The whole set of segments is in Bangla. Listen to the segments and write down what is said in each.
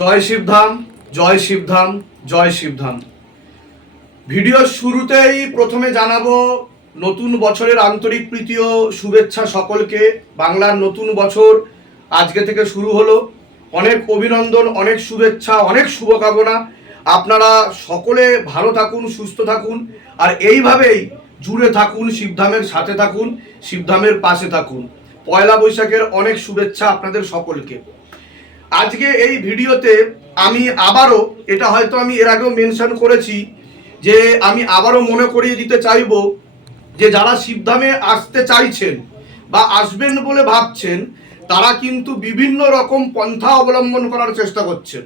জয় শিবধাম, জয় শিবধাম, জয় শিবধাম। ভিডিওর শুরুতেই প্রথমে জানাবো নতুন বছরের আন্তরিক প্রীতি ও শুভেচ্ছা সকলকে। বাংলার নতুন বছর আজকে থেকে শুরু হলো। অনেক অভিনন্দন, অনেক শুভেচ্ছা, অনেক শুভকামনা। আপনারা সকলে ভালো থাকুন, সুস্থ থাকুন, আর এইভাবেই জুড়ে থাকুন, শিবধামের সাথে থাকুন, শিবধামের পাশে থাকুন। পয়লা বৈশাখের অনেক শুভেচ্ছা আপনাদের সকলকে। আজকে এই ভিডিওতে আমি আবারও, এটা হয়তো আমি এর আগেও মেনশন করেছি, যে আমি আবারও মনে করিয়ে দিতে চাইব যে যারা শিবধামে আসতে চাইছেন বা আসবেন বলে ভাবছেন, তারা কিন্তু বিভিন্ন রকম পন্থা অবলম্বন করার চেষ্টা করছেন।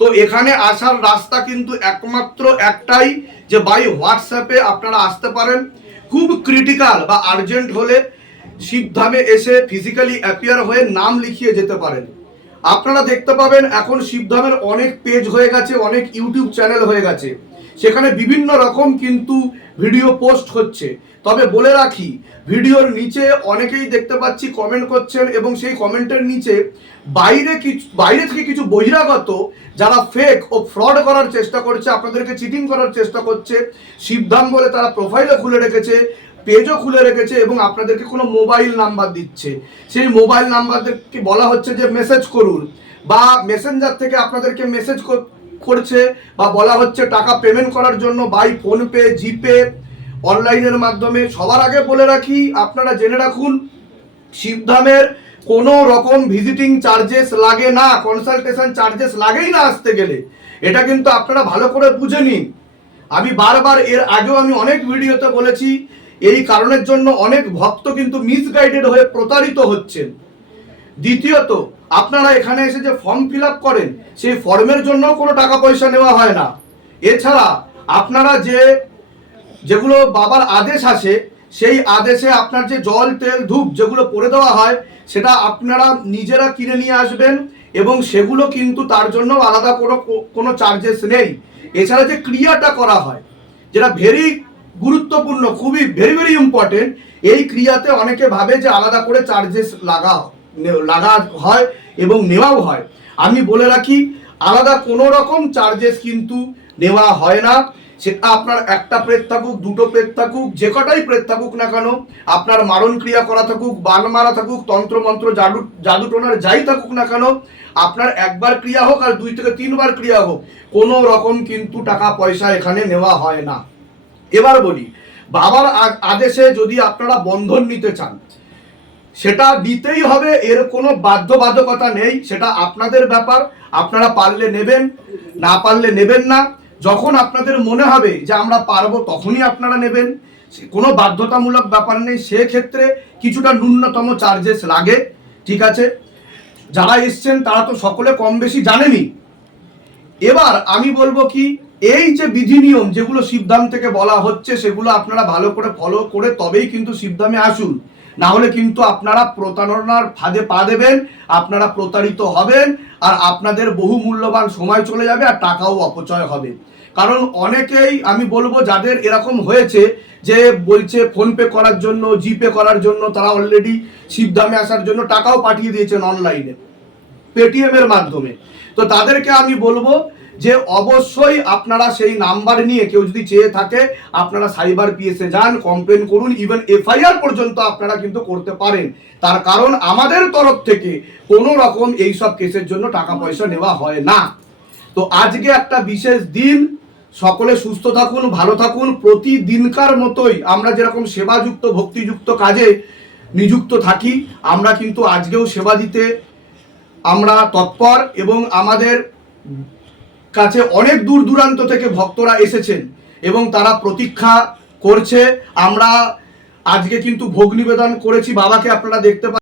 তো এখানে আসার রাস্তা কিন্তু একমাত্র একটাই, যে বাই হোয়াটসঅ্যাপে আপনারা আসতে পারেন। খুব ক্রিটিক্যাল বা আর্জেন্ট হলে শিবধামে এসে ফিজিক্যালি অ্যাপিয়ার হয়ে নাম লিখিয়ে যেতে পারেন। আপনারা দেখতে পাবেন এখন শিবধামের অনেক পেজ হয়ে গেছে, অনেক ইউটিউব চ্যানেল হয়ে গেছে, সেখানে বিভিন্ন রকম কিন্তু ভিডিও পোস্ট হচ্ছে। তবে বলে রাখি, ভিডিওর নিচে অনেকেই দেখতে পাচ্ছি কমেন্ট করছেন, এবং সেই কমেন্টের নিচে বাইরে থেকে কিছু বহিরাগত যারা ফেক ও ফ্রড করার চেষ্টা করছে, আপনাদেরকে চিটিং করার চেষ্টা করছে। শিবধাম বলে তারা প্রোফাইলও খুলে রেখেছে, পেজও খুলে রেখেছে, এবং আপনাদেরকে কোনো মোবাইল নাম্বার দিচ্ছে। সেই মোবাইল নাম্বারকে বলা হচ্ছে যে মেসেজ করুন, বা মেসেঞ্জার থেকে আপনাদেরকে মেসেজ করছে, বা বলা হচ্ছে টাকা পেমেন্ট করার জন্য বাই ফোনপে, জিপে, অনলাইনের মাধ্যমে। সবার আগে বলে রাখি, আপনারা জেনে রাখুন, শিবধামের কোনো রকম ভিজিটিং চার্জেস লাগে না, কনসালটেশন চার্জেস লাগেই না আসতে গেলে। এটা কিন্তু আপনারা ভালো করে বুঝে নিন। আমি বারবার এর আগেও আমি অনেক ভিডিওতে বলেছি, এই কারণের জন্য অনেক ভক্ত কিন্তু মিসগাইডেড হয়ে প্রতারিত হচ্ছেন। দ্বিতীয়ত, আপনারা এখানে এসে যে ফর্ম ফিল আপ করেন, সেই ফর্মের জন্য কোনো টাকা পয়সা নেওয়া হয় না। এছাড়া আপনারা যেগুলো বাবার আদেশ আসে, সেই আদেশে আপনার যে জল, তেল, ধূপ যেগুলো পরে দেওয়া হয়, সেটা আপনারা নিজেরা কিনে নিয়ে আসবেন, এবং সেগুলো কিন্তু তার জন্য আলাদা কোনো চার্জেস নেই। এছাড়া যে ক্রিয়াটা করা হয়, যেটা ভেরি গুরুত্বপূর্ণ, খুবই ভেরি ভেরি ইম্পর্টেন্ট, এই ক্রিয়াতে অনেকে ভাবে যে আলাদা করে চার্জেস লাগা হয় এবং নেওয়াও হয়। আমি বলে রাখি, আলাদা কোনো রকম চার্জেস কিন্তু নেওয়া হয় না। সেটা আপনার একটা প্রেত থাকুক, দুটো প্রেত থাকুক, যে কটাই প্রেত থাকুক না কেন, আপনার মারণ ক্রিয়া করা থাকুক, বান মারা থাকুক, তন্ত্রমন্ত্র, জাদু টোনার যাই থাকুক না কেন, আপনার একবার ক্রিয়া হোক আর 2 থেকে 3 বার ক্রিয়া হোক, কোনো রকম কিন্তু টাকা পয়সা এখানে নেওয়া হয় না। এবার বলি, বাবার আদেশে যদি আপনারা বন্ধন নিতে চান, সেটা দিতেই হবে, এর কোনো বাধ্যবাধকতা নেই। সেটা আপনাদের ব্যাপার, আপনারা পারলে নেবেন, না পারলে নেবেন না। যখন আপনাদের মনে হবে যে আমরা পারবো, তখনই আপনারা নেবেন, কোনো বাধ্যতামূলক ব্যাপার নেই। সেক্ষেত্রে কিছুটা ন্যূনতম চার্জেস লাগে, ঠিক আছে। যারা এসছেন তারা তো সকলে কম বেশি জানেনই। এবার আমি বলবো কি, এই যে বিধি নিয়ম যেগুলো শিবধাম থেকে বলা হচ্ছে, সেগুলো আপনারা ভালো করে ফলো করে তবেই কিন্তু শিবধামে আসুন। না হলে কিন্তু আপনারা প্রতারণার ফাঁদে পা দেবেন, আপনারা প্রতারিত হবেন, আর আপনাদের বহু মূল্যবান সময় চলে যাবে, আর টাকাও অপচয় হবে। কারণ অনেকেই, আমি বলবো যাদের এরকম হয়েছে, যে বলছে ফোনপে করার জন্য, জিপে করার জন্য, তারা অলরেডি শিবধামে আসার জন্য টাকাও পাঠিয়ে দিয়েছেন অনলাইনে, পেটিএম এর মাধ্যমে। তো তাদেরকে আমি বলবো যে অবশ্যই আপনারা সেই নাম্বার নিয়ে, কেউ যদি চেয়ে থাকে, আপনারা সাইবার পিএসে যান, কমপ্লেন করুন, ইভেন এফআইআর পর্যন্ত আপনারা কিন্তু করতে পারেন। তার কারণ আমাদের তরফ থেকে কোনো রকম এইসব কেসের জন্য টাকা পয়সা নেওয়া হয় না। তো আজকে একটা বিশেষ দিন, সকলে সুস্থ থাকুন, ভালো থাকুন। প্রতিদিনকার মতোই আমরা যেরকম সেবাযুক্ত, ভক্তিযুক্ত কাজে নিযুক্ত থাকি, আমরা কিন্তু আজকেও সেবা দিতে আমরা তৎপর, এবং আমাদের কাছে অনেক দূর দূরান্ত থেকে ভক্তরা এসেছেন এবং তারা প্রতীক্ষা করছে। আমরা আজকে কিন্তু ভোগ নিবেদন করেছি বাবাকে, আপনারা দেখতে পাচ্ছেন।